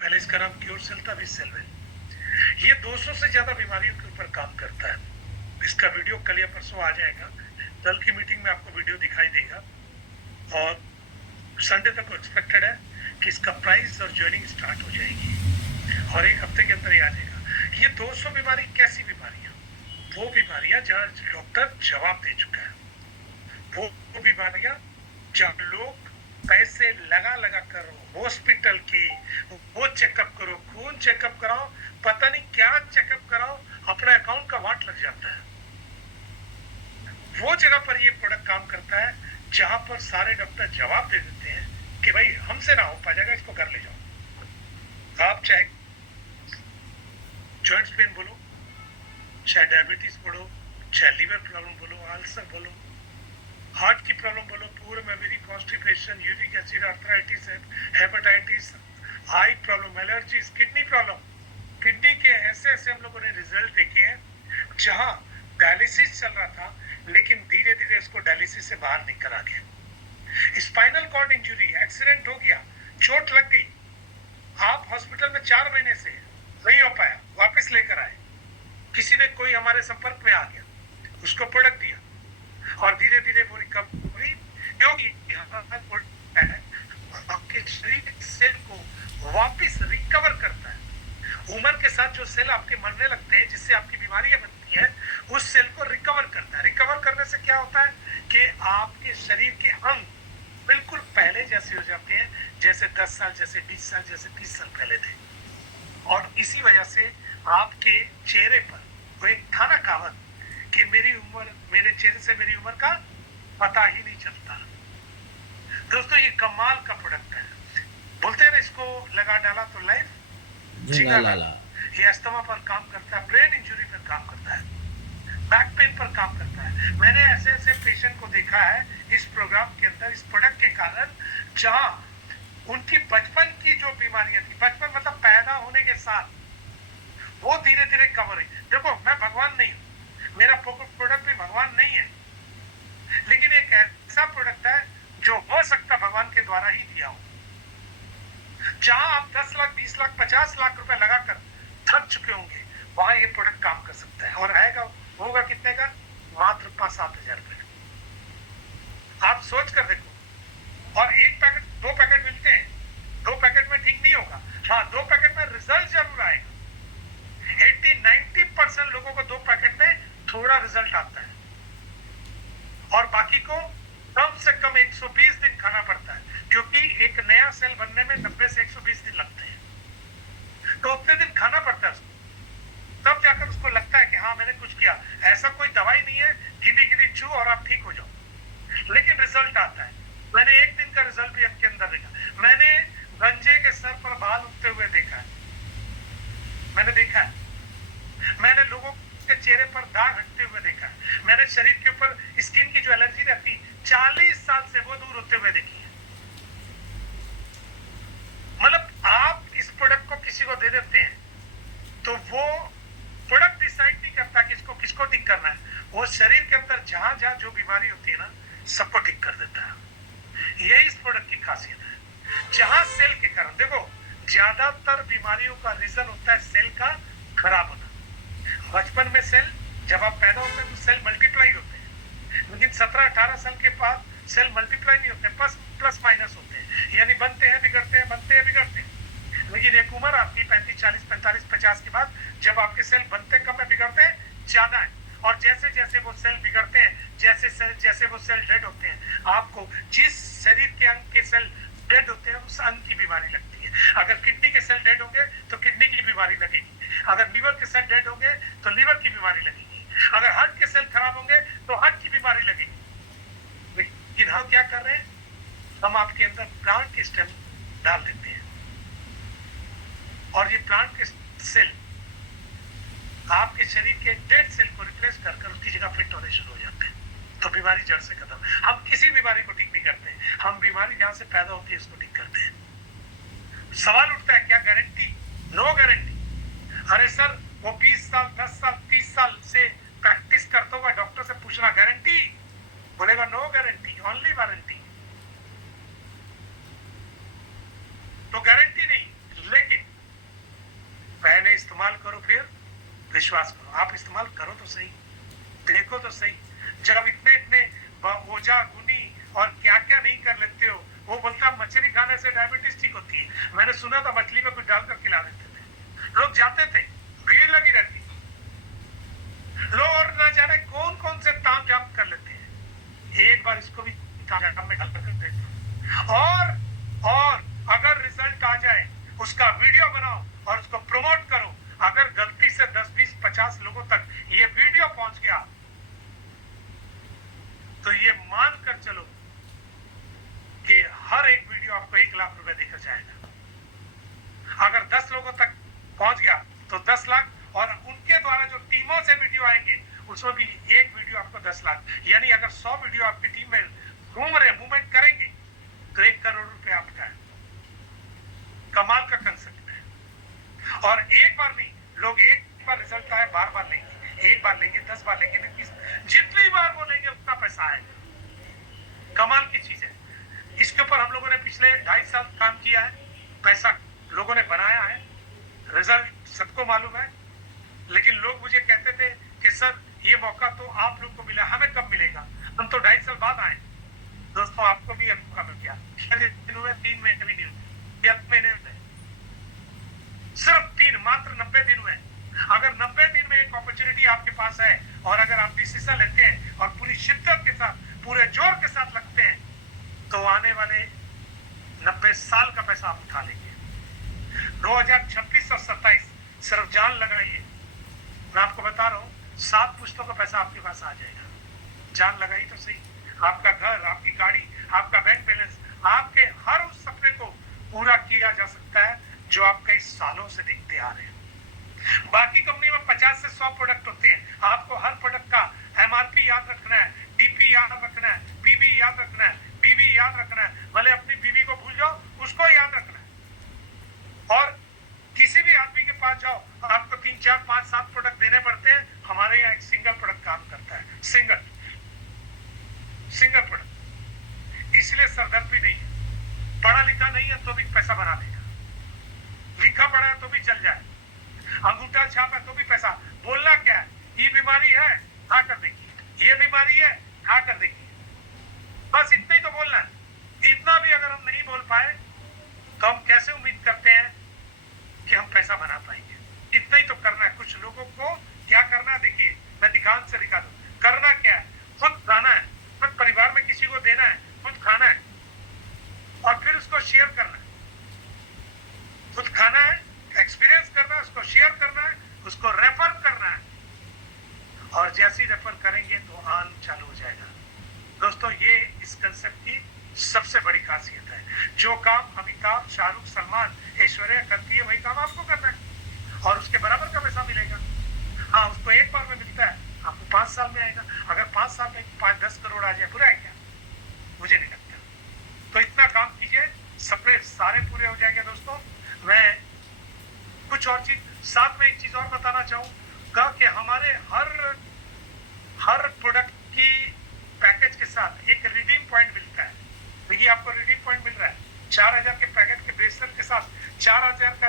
पहले इसका नाम क्योर सेल था, अभी सेलवेल। ये 200 से ज्यादा बीमारियों के ऊपर काम करता है। इसका वीडियो कल या परसों आ जाएगा। कल की मीटिंग में आपको वीडियो दिखाई देगा और संडे तक एक्सपेक्टेड है कि इसका प्राइस और ज्वाइनिंग स्टार्ट हो जाएगी और एक हफ्ते के अंदर ही आ जाएगा। ये 200 बीमारी कैसी बीमारियां? वो बीमारियां जहां डॉक्टर जवाब दे चुका है, वो बीमारियां जब लोग पैसे लगा लगा कर हॉस्पिटल के वो चेकअप करो, खून चेकअप कराओ, पता नहीं क्या चेकअप कराओ, अपना अकाउंट का वाट लग जाता है। वो जगह पर ये प्रोडक्ट काम करता है जहां पर सारे डॉक्टर जवाब दे देते हैं कि भाई हमसे ना हो पाएगा, इसको घर ले जाओ। आप चाहे जॉइंट्स पेन बोलो, चाहे डायबिटीज बोलो, चाहे लीवर प्रॉब्लम बोलो, अल्सर बोलो, हार्ट की प्रॉब्लम बोलो, पूरे memory, constipation, uric acid, arthritis, hepatitis, eye problem, allergies, kidney problem. Kidney के ऐसे ऐसे हम लोगों ने रिजल्ट देखे हैं जहां डायलिसिस चल रहा था लेकिन धीरे धीरे इसको डायलिसिस से बाहर निकल आ गया। स्पाइनल कॉर्ड इंजुरी, एक्सीडेंट हो गया, चोट लग गई, आप हॉस्पिटल में 4 महीने से नहीं हो पाया, वापस लेकर आए, किसी ने कोई हमारे संपर्क में आ गया, उसको प्रोडक्ट दिया और धीरे धीरे वो रिकवरी, क्योंकि आपके शरीर के सेल को वापस रिकवर करता है। उम्र के साथ जो सेल आपके मरने लगते हैं, जिससे आपकी बीमारियां बनती हैं, उस सेल को रिकवर करता है। रिकवर करने से क्या होता है कि आपके शरीर के अंग बिल्कुल पहले जैसे हो जाते हैं, जैसे 10 साल, जैसे 20 साल, जैसे 30 साल पहले थे। और इसी वजह से आपके चेहरे पर वो एक था ना कहावत कि मेरी उम्र, मेरे चेहरे से मेरी उम्र का पता ही नहीं चलता। दोस्तों ये कमाल का प्रोडक्ट है। बोलते हैं ना, इसको लगा डाला तो लाइफ जिंगा लाला। ये अस्थमा पर काम करता है, ब्रेन इंजरी पर काम करता है, बैक पेन पर काम करता है। मैंने ऐसे ऐसे पेशेंट को देखा है इस प्रोग्राम के अंदर, इस प्रोडक्ट के कारण, जहां उनकी बचपन की जो बीमारियां थी, बचपन मतलब पैदा होने के साथ, वो धीरे धीरे कवर हुई। देखो मैं भगवान नहीं हूं, मेरा प्रोडक्ट भी भगवान नहीं है, लेकिन एक ऐसा प्रोडक्ट है जो हो सकता भगवान के द्वारा ही दिया हो। जहां आप 10 लाख, 20 लाख, 50 लाख रुपए लगाकर थक चुके होंगे, वहां ये प्रोडक्ट काम कर सकता है। और आएगा, होगा कितने का? मात्र 5-7 हजार रुपए। आप सोच कर देखो। और एक पैकेट, 2 पैकेट मिलते हैं, 2 पैकेट में ठीक नहीं होगा, हाँ 2 पैकेट में रिजल्ट जरूर आएगा। 80-90% लोगों को 2 पैकेट में थोड़ा रिजल्ट आता है और बाकी को कम से कम 120 दिन खाना पड़ता है, क्योंकि एक नया सेल बनने में 90 से 120 दिन लगते हैं। तो उतने दिन खाना पड़ता है उसको, तब जाकर उसको लगता है कि हाँ मैंने कुछ किया। ऐसा कोई दवाई नहीं है गिनी गिनी चू और आप ठीक हो जाओ, लेकिन रिजल्ट आता है। मैंने एक दिन का रिजल्ट भी आपके अंदर देखा। मैंने गंजे के सर पर बाल उगते हुए देखा है, मैंने देखा है। मैंने लोगों के चेहरे पर दाग हटते हुए देखा है। मैंने शरीर के ऊपर स्किन की जो एलर्जी रहती 40 साल से वो दूर होते हुए देखी है। मतलब आप इस प्रोडक्ट को किसी को दे देते हैं तो वो प्रोडक्ट डिसाइड नहीं करता कि इसको किसको ठीक करना है, वो शरीर के अंदर जहां जहां जो बीमारी होती है ना, सबको ठीक कर देता है। यही इस प्रोडक्ट की खासियत है। जहां सेल के कारण, देखो ज्यादातर बीमारियों का रीजन होता है सेल का खराब होना। बचपन में सेल, जब आप पैदा होते हैं तो सेल मल्टीप्लाई होते हैं, लेकिन 17-18 साल के बाद सेल मल्टीप्लाई नहीं होते, प्लस माइनस होते हैं, यानी बनते हैं बिगड़ते हैं, बनते हैं बिगड़ते हैं। लेकिन एक उम्र आती है 35, 40, 45, 50 के बाद, जब आपके सेल बनते कम है, बिगड़ते हैं ज्यादा है। और जैसे जैसे वो सेल बिगड़ते हैं, जैसे वो सेल डेड होते हैं, आपको जिस शरीर के अंग के सेल डेड होते हैं उस अंग की बीमारी लगती है। अगर किडनी के सेल डेड होंगे तो किडनी की बीमारी लगेगी, अगर लीवर के सेल डेड होंगे तो लीवर की बीमारी लगेगी, अगर हार्ट के सेल खराब होंगे तो हार्ट की बीमारी लगेगी। लेकिन हम क्या कर रहे हैं, हम आपके अंदर प्लांट के स्टेम डाल देते हैं और ये प्लांट के सेल आपके शरीर के डेड सेल को रिप्लेस कर उसकी जगह फिट होने शुरू हो जाते हैं। तो बीमारी जड़ से खत्म। हम किसी बीमारी को ठीक नहीं करते, हम बीमारी जहां से पैदा होती है उसको ठीक करते हैं। सवाल उठता है क्या गारंटी? No guarantee. अरे सर वो 20 साल, 10 साल, 30 साल से प्रैक्टिस करता हुआ डॉक्टर से पूछना गारंटी, बोलेगा नो गारंटी, ओनली वारंटी। तो गारंटी नहीं, लेकिन इस्तेमाल करो, फिर विश्वास करो। आप इस्तेमाल करो तो सही, देखो तो सही। जब इतने इतने ओजा गुनी और क्या क्या नहीं कर लेते हो। वो बोलता मछली खाने से डायबिटीज ठीक होती है। मैंने सुना था मछली में कुछ डालकर खिला देते थे, लोग जाते थे, भीड़ लगी रहती, लोग और ना जाने कौन कौन से ताम झाम कर लेते हैं। एक बार इसको भी ताम झाम में डालकर कर देते। और अगर रिजल्ट आ जाए उसका वीडियो बनाओ और उसको प्रमोट करो। अगर गलती से 10, 20, 50 लोगों तक ये वीडियो पहुंच गया तो ये मान कर चलो कि हर एक वीडियो आपको 1 लाख रुपए देकर जाएगा। अगर 10 लोगों तक पहुंच गया तो 10 लाख, और उनके द्वारा जो टीमों से वीडियो आएंगे उसमें भी एक वीडियो आपको 10 लाख। यानी अगर 100 वीडियो आपकी टीम में घूम रहे, मूवमेंट करेंगे तो 1 करोड़ रुपए आपका है। कमाल का कंसेप्ट है। और एक बार नहीं, लोग एक बार रिजल्ट आए बार बार लेंगे, एक बार लेंगे, 10 बार लेंगे, जितनी बार वो लेंगे उतना पैसा आएगा। कमाल की चीज है। इसके ऊपर हम लोगों ने पिछले 2.5 साल काम किया है, पैसा लोगों ने बनाया है, रिजल्ट सबको मालूम है। लेकिन लोग मुझे कहते थे कि सर ये मौका तो आप लोग को मिला, हमें कब मिलेगा? हम तो 2.5 साल बाद आए। दोस्तों आपको भी मौका मिल गया। 3 महीने भी नहीं हुए, 1 महीने में सिर्फ 3, मात्र 90 दिन हुए। अगर 90 दिन में एक अपॉर्चुनिटी आपके पास है और अगर आप डिसीजन लेते हैं और पूरी शिद्दत के साथ, पूरे जोर के साथ लगते हैं तो आने वाले 90 साल का पैसा आप उठा लेंगे। 2026 और 27 सिर्फ जान लगाइए। मैं आपको बता रहा हूं 7 पुश्तों का पैसा आपके पास आ जाएगा। जान लगाई तो सही। आपका घर, आपकी गाड़ी, आपका बैंक बैलेंस, आपके हर उस सपने को पूरा किया जा सकता है जो आप कई सालों से देखते आ रहे हैं। बाकी कंपनी में 50 से 100 प्रोडक्ट होते हैं। आपको हर प्रोडक्ट का एमआरपी याद रखना है, डीपी याद रखना है, पीवी याद रखना है, बीवी याद रखना है। भले अपनी बीवी को भूल जाओ, उसको याद रखना है। और किसी भी आदमी के पास जाओ, आपको 3, 4, 5, 7 प्रोडक्ट देने पड़ते हैं। हमारे यहाँ एक सिंगल प्रोडक्ट काम करता है, सिंगल प्रोडक्ट। इसलिए सरदर्द भी नहीं है। पढ़ा लिखा नहीं है तो भी पैसा बना देगा, लिखा पढ़ा है तो भी चल जाए, अंगूठा छाप है तो भी पैसा। बोलना क्या है? ये बीमारी है, हाँ कर देगी, ये बीमारी है, हाँ कर देगी। बस इतना ही तो बोलना है। इतना भी अगर हम नहीं बोल पाए तो हम कैसे उम्मीद करते हैं कि हम पैसा बना पाएंगे? इतना ही तो करना है। कुछ लोगों को क्या करना है, देखिए मैं ध्यान से दिखा दूं। करना क्या है? खुद खाना है, खुद परिवार में किसी को देना है, खुद खाना है और फिर उसको शेयर करना है। खुद खाना है, एक्सपीरियंस करना है, उसको शेयर करना है, उसको रेफर करना है। और जैसे ही रेफर करेंगे तो आन चालू हो जाएगा। दोस्तों ये इस कंसेप्ट की सबसे बड़ी खासियत है। जो काम अमिताभ, शाहरुख, सलमान, ऐश्वर्या करती है वही काम आपको करना है और उसके बराबर का पैसा मिलेगा। हाँ, उसको एक बार में मिलता है, आपको 5 साल में आएगा। अगर 5 साल में 5-10 करोड़ आ जाए, बुरा है क्या? मुझे नहीं लगता। तो इतना काम कीजिए, सपने सारे पूरे हो जाएंगे। दोस्तों मैं कुछ और चीज साथ में एक चीज और बताना चाहूंगा कि हमारे हर प्रोडक्ट की पैकेज के साथ एक रिडीम पॉइंट मिलता है। देखिए आपको रिडीम पॉइंट मिल रहा है 4000 के पैकेट के ब्रेसलेट के साथ 4000 का